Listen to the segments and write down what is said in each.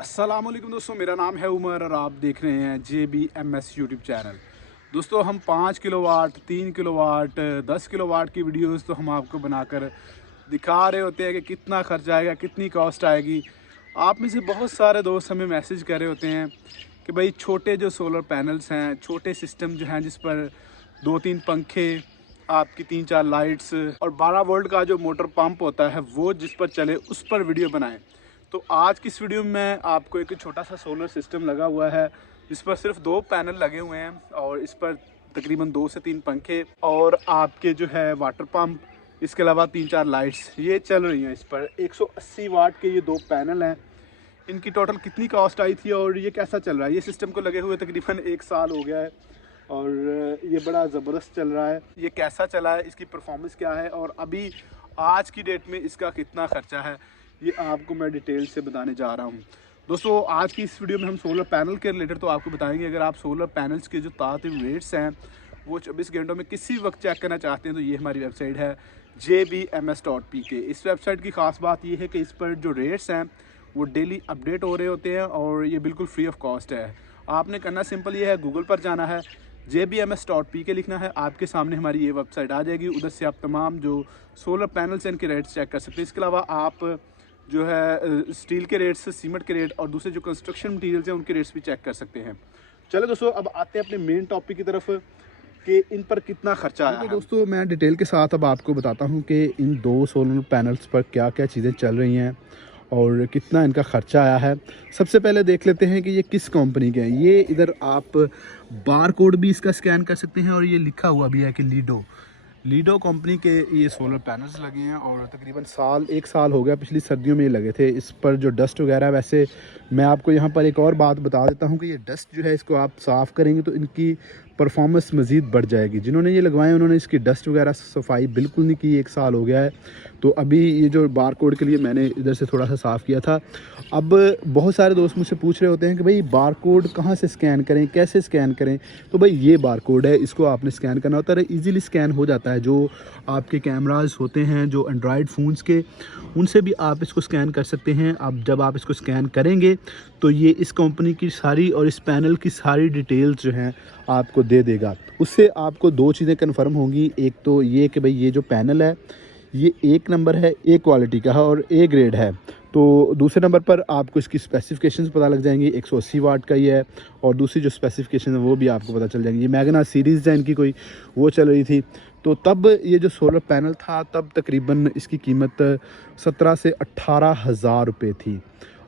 अस्सलाम वालेकुम दोस्तों, मेरा नाम है उमर और आप देख रहे हैं JBMS यूट्यूब चैनल। दोस्तों हम 5 किलोवाट, 3 किलोवाट, 10 किलोवाट की वीडियोस तो हम आपको बनाकर दिखा रहे होते हैं कि कितना खर्च आएगा, कितनी कॉस्ट आएगी। आप में से बहुत सारे दोस्त हमें मैसेज कर रहे होते हैं कि भाई छोटे जो सोलर पैनल्स हैं, छोटे सिस्टम जो हैं जिस पर 2-3 पंखे, आपकी 3-4 लाइट्स और 12 वोल्ट का जो मोटर पंप होता है वो जिस पर चले उस पर वीडियो बनाएं। तो आज की इस वीडियो में मैं आपको एक छोटा सा सोलर सिस्टम लगा हुआ है जिस पर सिर्फ 2 पैनल लगे हुए हैं और इस पर तकरीबन 2 से 3 पंखे और आपके जो है वाटर पंप, इसके अलावा 3-4 लाइट्स ये चल रही हैं। इस पर 180 वाट के ये 2 पैनल हैं। इनकी टोटल कितनी कॉस्ट आई थी और ये कैसा चल रहा है? ये सिस्टम को लगे हुए तकरीबन 1 साल हो गया है और ये बड़ा ज़बरदस्त चल रहा है। ये कैसा चला है, इसकी परफॉर्मेंस क्या है और अभी आज की डेट में इसका कितना खर्चा है, ये आपको मैं डिटेल से बताने जा रहा हूँ। दोस्तों आज की इस वीडियो में हम सोलर पैनल के रिलेटेड तो आपको बताएंगे। अगर आप सोलर पैनल्स के जो ताज़ा रेट्स हैं वो 24 घंटों में किसी वक्त चेक करना चाहते हैं तो ये हमारी वेबसाइट है jbms.pk। इस वेबसाइट की ख़ास बात ये है कि इस पर जो रेट्स हैं वो डेली अपडेट हो रहे होते हैं और ये बिल्कुल फ्री ऑफ कॉस्ट है। आपने करना सिंपल ये है, गूगल पर जाना है, jbms.pk लिखना है, आपके सामने हमारी ये वेबसाइट आ जाएगी। उधर से आप तमाम जो सोलर पैनल्स हैं इनके रेट्स चेक कर सकते हैं। इसके अलावा आप जो है स्टील के रेट्स, सीमेंट के रेट और दूसरे जो कंस्ट्रक्शन मटीरियल्स हैं उनके रेट्स भी चेक कर सकते हैं। चलो दोस्तों अब आते हैं अपने मेन टॉपिक की तरफ कि इन पर कितना खर्चा आया है। दोस्तों मैं डिटेल के साथ अब आपको बताता हूँ कि इन 2 सोलर पैनल्स पर क्या क्या चीज़ें चल रही हैं और कितना इनका खर्चा आया है। सबसे पहले देख लेते हैं कि ये किस कंपनी के हैं। ये इधर आप बार कोड भी इसका स्कैन कर सकते हैं और ये लिखा हुआ भी है कि लीडो कंपनी के ये सोलर पैनल्स लगे हैं और तकरीबन 1 साल हो गया, पिछली सर्दियों में ये लगे थे। इस पर जो डस्ट वगैरह, वैसे मैं आपको यहाँ पर एक और बात बता देता हूँ कि ये डस्ट जो है इसको आप साफ़ करेंगे तो इनकी परफॉर्मेंस मज़ीद बढ़ जाएगी। जिन्होंने ये लगवाए उन्होंने इसकी डस्ट वगैरह सफाई बिल्कुल नहीं की। 1 साल हो गया है तो अभी ये जो बार कोड के लिए मैंने इधर से थोड़ा सा साफ़ किया था। अब बहुत सारे दोस्त मुझसे पूछ रहे होते हैं कि भाई बार कोड कहाँ से स्कैन करें, कैसे स्कैन करें। तो भाई ये बार कोड है, इसको आपने स्कैन करना होता है। ईज़िली स्कैन हो जाता है। जो आपके कैमराज होते हैं जो एंड्रॉयड फ़ोन्स के, उनसे भी आप इसको स्कैन कर सकते हैं। अब जब आप इसको स्कैन करेंगे तो ये इस कंपनी की सारी और इस पैनल की सारी डिटेल्स जो हैं आपको दे देगा। उससे आपको 2 चीज़ें कन्फर्म होंगी। एक तो ये कि भाई ये जो पैनल है ये 1 नंबर है, ए क्वालिटी का है और ए ग्रेड है। तो दूसरे नंबर पर आपको इसकी स्पेसिफिकेशंस पता लग जाएंगी। 180 वाट का ये है और दूसरी जो स्पेसिफिकेशन है वो भी आपको पता चल जाएंगी। ये मैग्ना सीरीज़ है इनकी, कोई वो चल रही थी। तो तब ये जो सोलर पैनल था तब तकरीबन इसकी कीमत 17 से 18 हज़ार रुपये थी।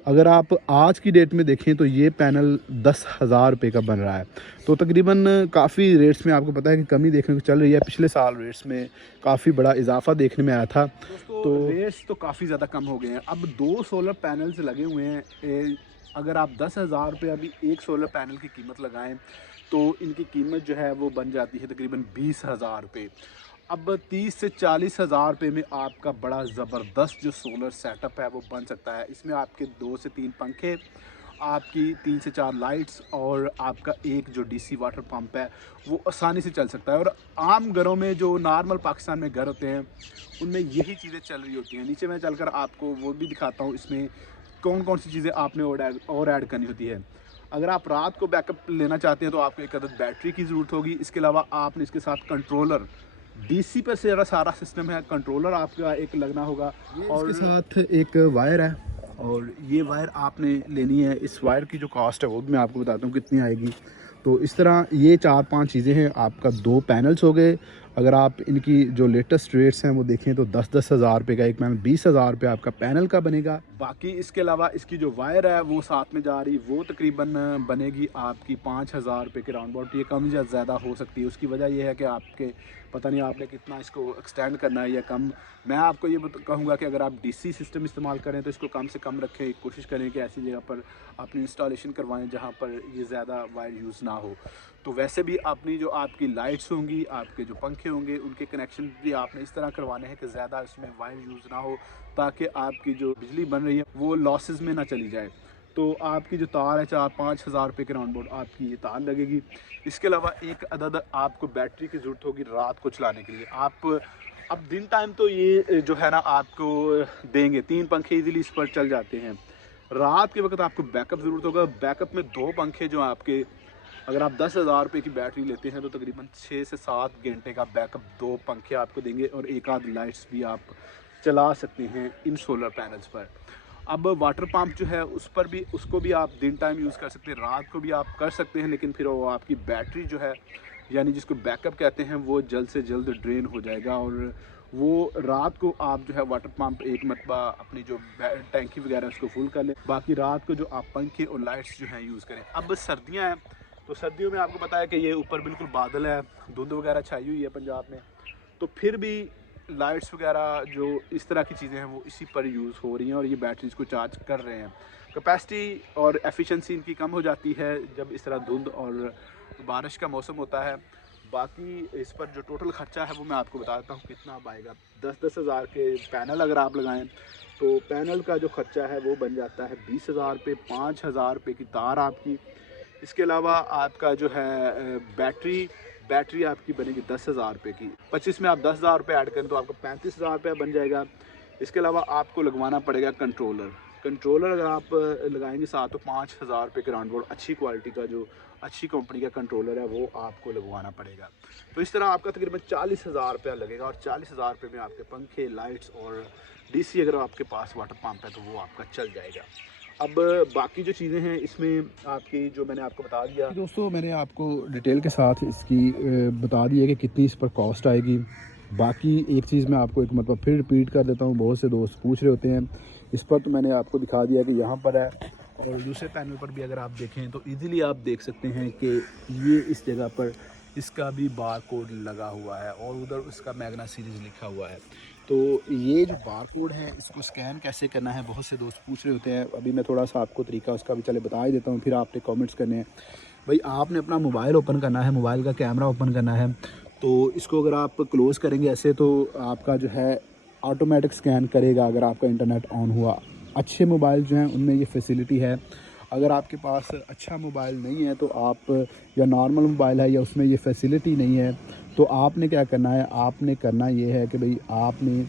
अगर आप आज की डेट में देखें तो ये पैनल 10,000 रुपये का बन रहा है। तो तकरीबन काफ़ी रेट्स में आपको पता है कि कमी देखने को चल रही है। पिछले साल रेट्स में काफ़ी बड़ा इजाफा देखने में आया था। तो रेट्स तो काफ़ी ज़्यादा कम हो गए हैं। अब 2 सोलर पैनल्स लगे हुए हैं। अगर आप 10,000 रुपये अभी एक सोलर पैनल की कीमत लगाएं तो इनकी कीमत जो है वो बन जाती है तकरीबन 20,000 रुपये। अब 30 से 40 हज़ार रुपये में आपका बड़ा ज़बरदस्त जो सोलर सेटअप है वो बन सकता है। इसमें आपके 2 से 3 पंखे, आपकी 3 से 4 लाइट्स और आपका एक जो डीसी वाटर पंप है वो आसानी से चल सकता है। और आम घरों में जो नॉर्मल पाकिस्तान में घर होते हैं उनमें यही चीज़ें चल रही होती हैं। नीचे मैं चलकर आपको वो भी दिखाता हूँ इसमें कौन कौन सी चीज़ें आपने और ऐड करनी होती है। अगर आप रात को बैकअप लेना चाहते हैं तो आपको एक अदद बैटरी की ज़रूरत होगी। इसके अलावा आपने इसके साथ कंट्रोलर, डीसी पर से सारा सिस्टम है, कंट्रोलर आपका एक लगना होगा और इसके साथ एक वायर है और ये वायर आपने लेनी है। इस वायर की जो कॉस्ट है वो भी मैं आपको बताता हूँ कितनी आएगी। तो इस तरह ये 4-5 चीज़ें हैं। आपका 2 पैनल्स हो गए। अगर आप इनकी जो लेटेस्ट रेट्स हैं वो देखें तो 10-10 हज़ार रुपये का एक पैनल, 20,000 रुपये आपका पैनल का बनेगा। बाकी इसके अलावा इसकी जो वायर है वो साथ में जा रही वो तकरीबन बनेगी आपकी 5,000 रुपये के राउंड अबाउट। ये कम या ज़्यादा हो सकती है। उसकी वजह यह है कि आपके पता नहीं आपने कितना इसको एक्सटेंड करना है या कम। मैं आपको ये कहूँगा कि अगर आप डीसी सिस्टम इस्तेमाल करें तो इसको कम से कम रखें। कोशिश करें कि ऐसी जगह पर अपनी इंस्टॉलेशन करवाएं जहाँ पर ये ज़्यादा वायर यूज़ ना हो। तो वैसे भी अपनी जो आपकी लाइट्स होंगी, आपके जो पंखे होंगे, उनके कनेक्शन भी आपने इस तरह करवाने हैं कि ज़्यादा इसमें वायर यूज़ ना हो ताकि आपकी जो बिजली बन रही है वो लॉसेस में ना चली जाए। तो आपकी जो तार है 4-5 हज़ार रुपये के राउंड अबाउट आपकी ये तार लगेगी। इसके अलावा एक अदद आपको बैटरी की ज़रूरत होगी रात को चलाने के लिए। आप अब दिन टाइम तो ये जो है ना आपको देंगे, 3 पंखे ईज़िली इस पर चल जाते हैं। रात के वक्त आपको बैकअप ज़रूरत होगा। बैकअप में 2 पंखे जो आपके, अगर आप 10,000 रुपये की बैटरी लेते हैं तो तकरीबन 6 से 7 घंटे का बैकअप 2 पंखे आपको देंगे, और एक आध लाइट्स भी आप चला सकते हैं इन सोलर पैनल्स पर। अब वाटर पंप जो है उस पर भी, उसको भी आप दिन टाइम यूज़ कर सकते हैं, रात को भी आप कर सकते हैं, लेकिन फिर वो आपकी बैटरी जो है, यानी जिसको बैकअप कहते हैं, वो जल्द से जल्द ड्रेन हो जाएगा, और वो रात को आप जो है वाटर पंप एक मरतबा अपनी जो टैंकी वगैरह उसको फुल कर लें, बाकी रात को जो आप पंखे और लाइट्स जो हैं यूज़ करें। अब सर्दियाँ हैं तो सर्दियों में आपको पता है कि ये ऊपर बिल्कुल बादल है, धुंध वगैरह छाई हुई है पंजाब में, तो फिर भी लाइट्स वगैरह जो इस तरह की चीज़ें हैं वो इसी पर यूज़ हो रही हैं, और ये बैटरीज को चार्ज कर रहे हैं। कैपेसिटी और एफिशिएंसी इनकी कम हो जाती है जब इस तरह धुंध और बारिश का मौसम होता है। बाकी इस पर जो टोटल ख़र्चा है वो मैं आपको बता देता हूँ कितना अब आएगा। 10-10 हज़ार के पैनल अगर आप लगाएं तो पैनल का जो ख़र्चा है वो बन जाता है 20,000 रुपये। 5,000 रुपये की तार आपकी। इसके अलावा आपका जो है बैटरी आपकी बनेगी 10,000 रुपये की। 25 में आप 10,000 रुपये ऐड करें तो आपका 35,000 रुपये बन जाएगा। इसके अलावा आपको लगवाना पड़ेगा कंट्रोलर अगर आप लगाएंगे साथ तो 5,000 रुपये के राउंड बोर्ड अच्छी क्वालिटी का, जो अच्छी कंपनी का कंट्रोलर है वो आपको लगवाना पड़ेगा। तो इस तरह आपका तकरीबन 40,000 रुपया लगेगा, और 40,000 रुपये में आपके पंखे, लाइट्स और डीसी अगर आपके पास वाटर पंप है तो वो आपका चल जाएगा। अब बाकी जो चीज़ें हैं इसमें आपकी, जो मैंने आपको बता दिया दोस्तों, मैंने आपको डिटेल के साथ इसकी बता दी है कि कितनी इस पर कॉस्ट आएगी। बाकी एक चीज़ मैं आपको एक मतलब फिर रिपीट कर देता हूँ, बहुत से दोस्त पूछ रहे होते हैं इस पर, तो मैंने आपको दिखा दिया कि यहाँ पर है, और दूसरे पैनल पर भी अगर आप देखें तो इजीली आप देख सकते हैं कि ये इस जगह पर इसका भी बार कोड लगा हुआ है, और उधर उसका मैग्ना सीरीज़ लिखा हुआ है। तो ये जो बार कोड है इसको स्कैन कैसे करना है, बहुत से दोस्त पूछ रहे होते हैं। अभी मैं थोड़ा सा आपको तरीका उसका भी चले बता ही देता हूँ, फिर आपने कमेंट्स करने हैं। भाई आपने अपना मोबाइल ओपन करना है, मोबाइल का कैमरा ओपन करना है, तो इसको अगर आप क्लोज़ करेंगे ऐसे तो आपका जो है ऑटोमेटिक स्कैन करेगा अगर आपका इंटरनेट ऑन हुआ। अच्छे मोबाइल जो हैं उनमें ये फैसिलिटी है। अगर आपके पास अच्छा मोबाइल नहीं है तो आप, या नॉर्मल मोबाइल है या उसमें ये फैसिलिटी नहीं है, तो आपने क्या करना है, आपने करना ये है कि भाई आपने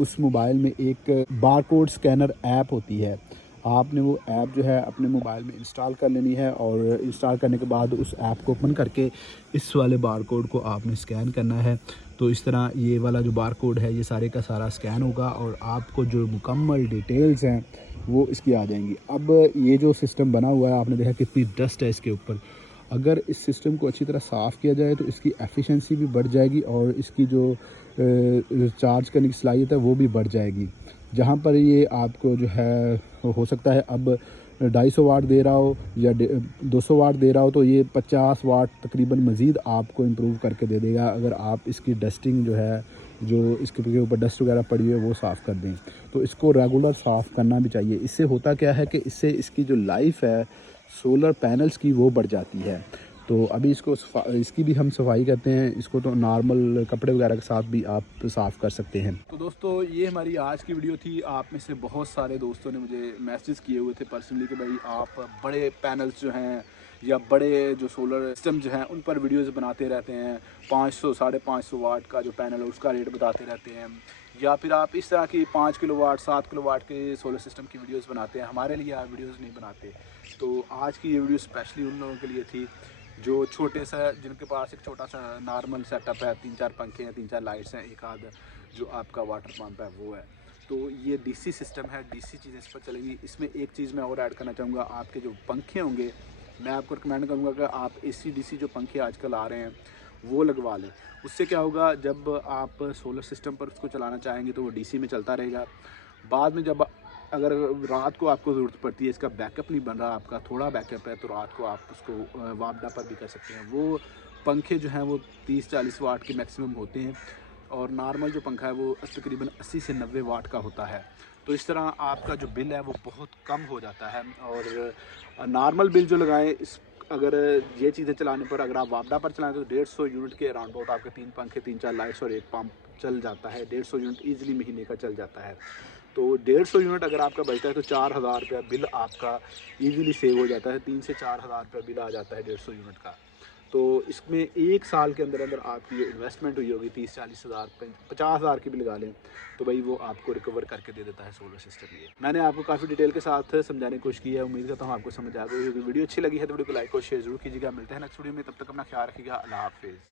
उस मोबाइल में एक बारकोड स्कैनर ऐप होती है, आपने वो ऐप जो है अपने मोबाइल में इंस्टॉल कर लेनी है, और इंस्टॉल करने के बाद उस ऐप को ओपन करके इस वाले बारकोड को आपने स्कैन करना है। तो इस तरह ये वाला जो बारकोड है ये सारे का सारा स्कैन होगा, और आपको जो मुकम्मल डिटेल्स हैं वो इसकी आ जाएंगी। अब ये जो सिस्टम बना हुआ है, आपने देखा कितनी डस्ट है इसके ऊपर। अगर इस सिस्टम को अच्छी तरह साफ़ किया जाए तो इसकी एफिशिएंसी भी बढ़ जाएगी, और इसकी जो चार्ज करने की सलाहियत है वो भी बढ़ जाएगी। जहाँ पर ये आपको जो है हो सकता है अब 250 वाट दे रहा हो या 200 वाट दे रहा हो, तो ये 50 वाट तकरीबन मज़ीद आपको इम्प्रूव करके दे देगा, अगर आप इसकी डस्टिंग जो है, जो इसके ऊपर डस्ट वगैरह पड़ी हुई है वो साफ़ कर दें। तो इसको रेगुलर साफ़ करना भी चाहिए। इससे होता क्या है कि इससे इसकी जो लाइफ है सोलर पैनल्स की वो बढ़ जाती है। तो अभी इसकी भी हम सफाई करते हैं, इसको तो नॉर्मल कपड़े वगैरह के साथ भी आप साफ़ कर सकते हैं। तो दोस्तों ये हमारी आज की वीडियो थी। आप में से बहुत सारे दोस्तों ने मुझे मैसेज किए हुए थे पर्सनली कि भाई आप बड़े पैनल्स जो हैं या बड़े जो सोलर सिस्टम जो हैं उन पर वीडियोस बनाते रहते हैं, 500 550 वाट का जो पैनल है उसका रेट बताते रहते हैं, या फिर आप इस तरह की 5 किलोवाट 7 किलोवाट के सोलर सिस्टम की वीडियोस बनाते हैं। हमारे लिए आप वीडियोस नहीं बनाते। तो आज की ये वीडियो स्पेशली उन लोगों के लिए थी जो छोटे सा, जिनके पास एक छोटा सा नॉर्मल सेटअप है, 3-4 पंखे हैं, 3-4 लाइट्स हैं, एक आध जो आपका वाटर पंप है वो है। तो ये डीसी सिस्टम है, डीसी चीज़ें इस पर चलेंगी। इसमें एक चीज़ मैं और ऐड करना चाहूँगा, आपके जो पंखे होंगे मैं आपको रिकमेंड करूँगा कि आप एसी डीसी जो पंखे आजकल आ रहे हैं वो लगवा लें। उससे क्या होगा, जब आप सोलर सिस्टम पर उसको चलाना चाहेंगे तो वो डीसी में चलता रहेगा। बाद में जब अगर रात को आपको ज़रूरत पड़ती है, इसका बैकअप नहीं बन रहा, आपका थोड़ा बैकअप है, तो रात को आप उसको वापडा पर भी कर सकते हैं। वो पंखे जो हैं वो 30-40 वाट के मैक्सिमम होते हैं, और नॉर्मल जो पंखा है वो तकरीबन 80 से 90 वाट का होता है। तो इस तरह आपका जो बिल है वो बहुत कम हो जाता है। और नॉर्मल बिल जो लगाएं इस, अगर ये चीज़ें चलाने पर, अगर आप वापडा पर चलाएं तो 150 यूनिट के अराउंड अबाउट आपके 3 पंखे, 3-4 लाइट्स और एक पंप चल जाता है। 150 यूनिट ईजिली महीने का चल जाता है। तो 150 यूनिट अगर आपका बचता है तो 4,000 रुपया बिल आपका ईजिली सेव हो जाता है। 3 से 4,000 रुपया बिल आ जाता है 150 यूनिट का। तो तो इसमें 1 साल के अंदर अंदर आपकी जो इन्वेस्टमेंट हुई होगी 30-40 हज़ार 50 हज़ार की भी लगा लें, तो भाई वो आपको रिकवर करके दे देता है सोलर सिस्टम। ये मैंने आपको काफ़ी डिटेल के साथ समझाने की कोशिश की है, उम्मीद करता हूँ आपको समझ आ गई होगी। वीडियो अच्छी लगी है तो वीडियो को लाइक और शेयर जरूर कीजिएगा। मिलते हैं नेक्स्ट वीडियो में, तब तक अपना ख्याल रखिएगा। अल्लाह हाफिज़।